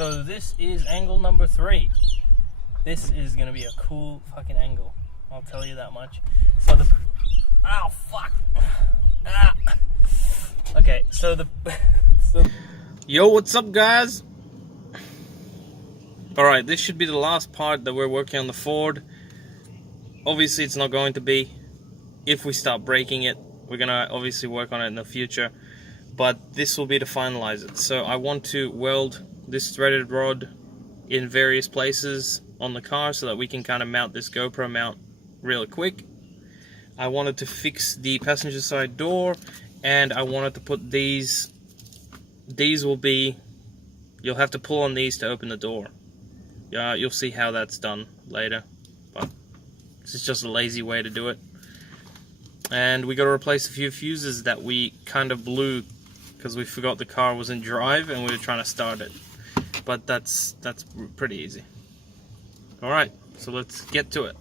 So this is angle number 3. This is gonna be a cool fucking angle. I'll tell you that much. So the, ow, fuck. Ah. Okay, so the, Yo, what's up, guys? Alright, this should be the last part that we're working on the Ford. Obviously, it's not going to be. If we start breaking it, we're gonna obviously work on it in the future. But this will be to finalize it. So I want to weld this threaded rod in various places on the car so that we can kind of mount this GoPro mount real quick. I wanted to fix the passenger side door, and I wanted to put these will be, you'll have to pull on these to open the door. Yeah, you'll see how that's done later, but this is just a lazy way to do it. And we got to replace a few fuses that we kind of blew because we forgot the car was in drive and we were trying to start it. But that's pretty easy. Alright, so let's get to it.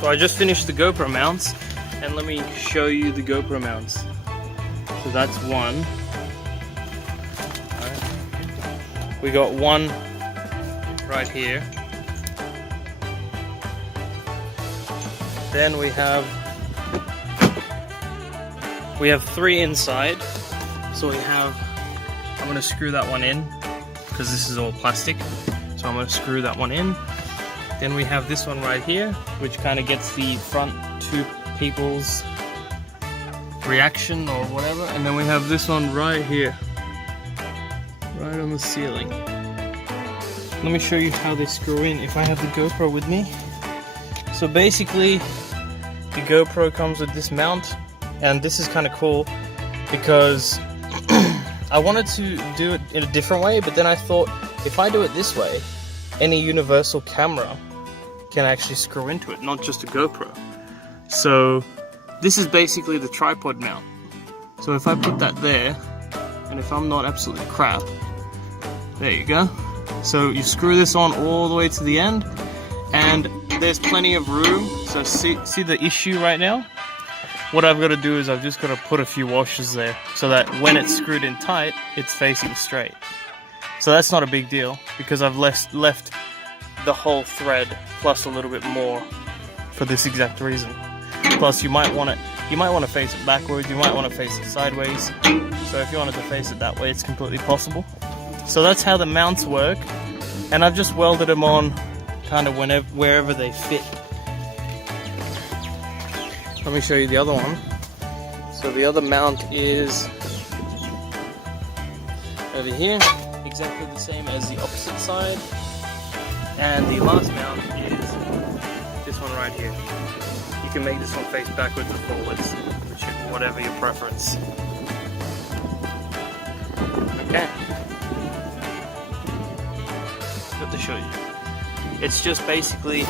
So I just finished the GoPro mounts, and let me show you the GoPro mounts. So that's one. Right. We got one right here. Then we have three inside. So we have, I'm going to screw that one in because this is all plastic. So I'm going to screw that one in. Then we have this one right here, which kind of gets the front two people's reaction or whatever. And then we have this one right here, right on the ceiling. Let me show you how they screw in if I have the GoPro with me. So basically, the GoPro comes with this mount, and this is kind of cool because I wanted to do it in a different way, but then I thought if I do it this way, any universal camera can actually screw into it, not just a GoPro. So this is basically the tripod mount. So if I put that there, and if I'm not absolutely crap, there you go. So you screw this on all the way to the end, and there's plenty of room. So see the issue right now? What I've got to do is I've just got to put a few washers there so that when it's screwed in tight, it's facing straight. So that's not a big deal because I've left the whole thread plus a little bit more for this exact reason. Plus you might want to face it backwards, you might want to face it sideways. So if you wanted to face it that way, it's completely possible. So that's how the mounts work, and I've just welded them on kind of wherever they fit. Let me show you the other one. So the other mount is over here, exactly the same as the opposite side. And the last mount is this one right here. You can make this one face backwards or forwards, whatever your preference. Okay. Good to show you. It's just basically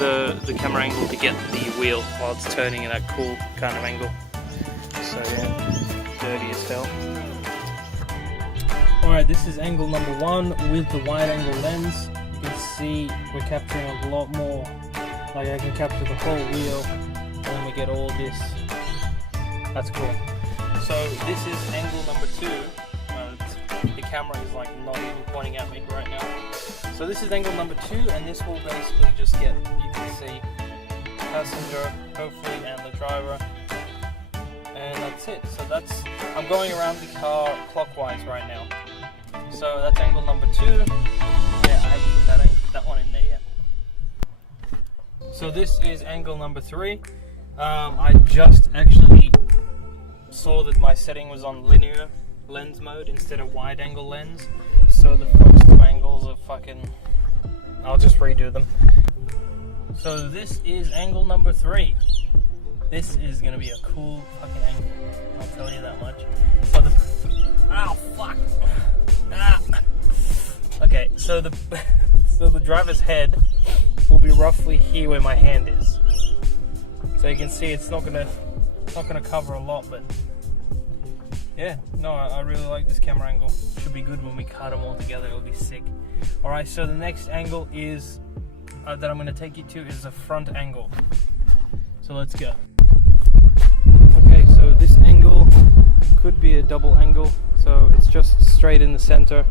the camera angle to get the wheel while it's turning in that cool kind of angle. So yeah, dirty as hell. Alright, this is angle number one with the wide angle lens. You can see we're capturing a lot more. Like I can capture the whole wheel and then we get all this. That's cool. So this is angle number two. The camera is like not even pointing at me right now. So this is angle number two, and this will basically just get, you can see, passenger, hopefully, and the driver. And that's it. So that's, I'm going around the car clockwise right now. So that's angle number two. Yeah, I haven't put that one in there yet. So this is angle number three. I just actually saw that my setting was on linear lens mode instead of wide angle lens, so the first two angles are fucking, I'll just redo them. So this is angle number three. This is gonna be a cool fucking angle, I'll tell you that much. So the, ow fuck, ah. Okay, so the driver's head will be roughly here where my hand is. So you can see it's not gonna cover a lot, but yeah, no, I really like this camera angle. Should be good when we cut them all together, it'll be sick. Alright, so the next angle is, that I'm going to take you to, is the front angle. So let's go. Okay, so this angle could be a double angle, so it's just straight in the center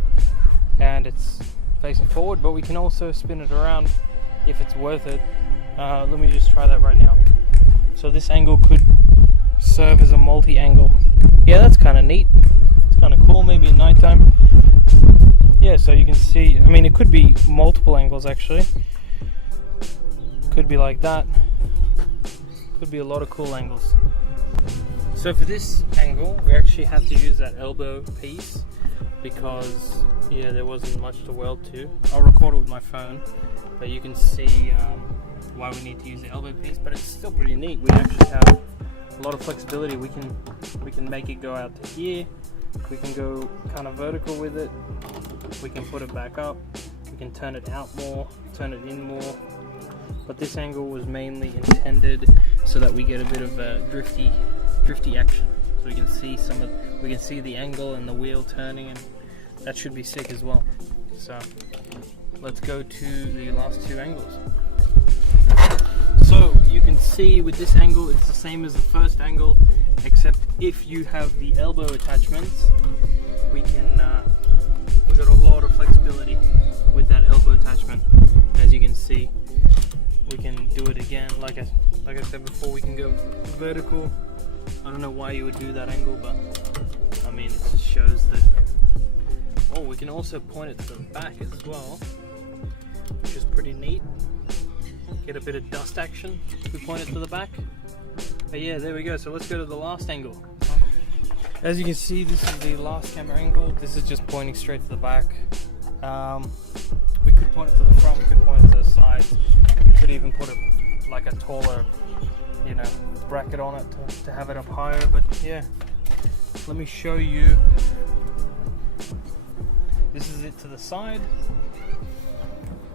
and it's facing forward, but we can also spin it around if it's worth it. Let me just try that right now. So this angle could serve as a multi-angle. Yeah, that's kind of neat. It's kind of cool, maybe at nighttime. Yeah, so you can see, I mean, it could be multiple angles actually. Could be like that. Could be a lot of cool angles. So for this angle, we actually had to use that elbow piece because, yeah, there wasn't much to weld to. I'll record it with my phone, but you can see why we need to use the elbow piece, but it's still pretty neat. We actually have a lot of flexibility. We can make it go out to here. We can go kind of vertical with it. We can put it back up. We can turn it out more, turn it in more. But this angle was mainly intended so that we get a bit of a drifty action. So we can see the angle and the wheel turning, and that should be sick as well. So let's go to the last two angles. So see with this angle, it's the same as the first angle, except if you have the elbow attachments, we can, we've got a lot of flexibility with that elbow attachment. As you can see, we can do it again, like I said before, we can go vertical. I don't know why you would do that angle, but I mean, it just shows that. Oh, we can also point it to the back as well, which is pretty neat. Get a bit of dust action if we point it to the back. But yeah, there we go. So let's go to the last angle. As you can see, this is the last camera angle. This is just pointing straight to the back. We could point it to the front, we could point it to the sides. We could even put it like a taller, you know, bracket on it to have it up higher. But yeah, let me show you. This is it to the side.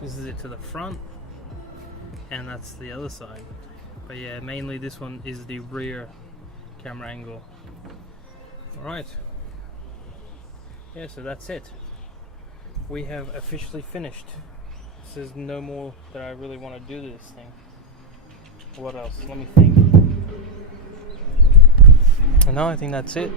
This is it to the front. And that's the other side. But yeah, mainly this one is the rear camera angle. Alright. Yeah, so that's it. We have officially finished. There's no more that I really want to do to this thing. What else? Let me think. No, I think that's it.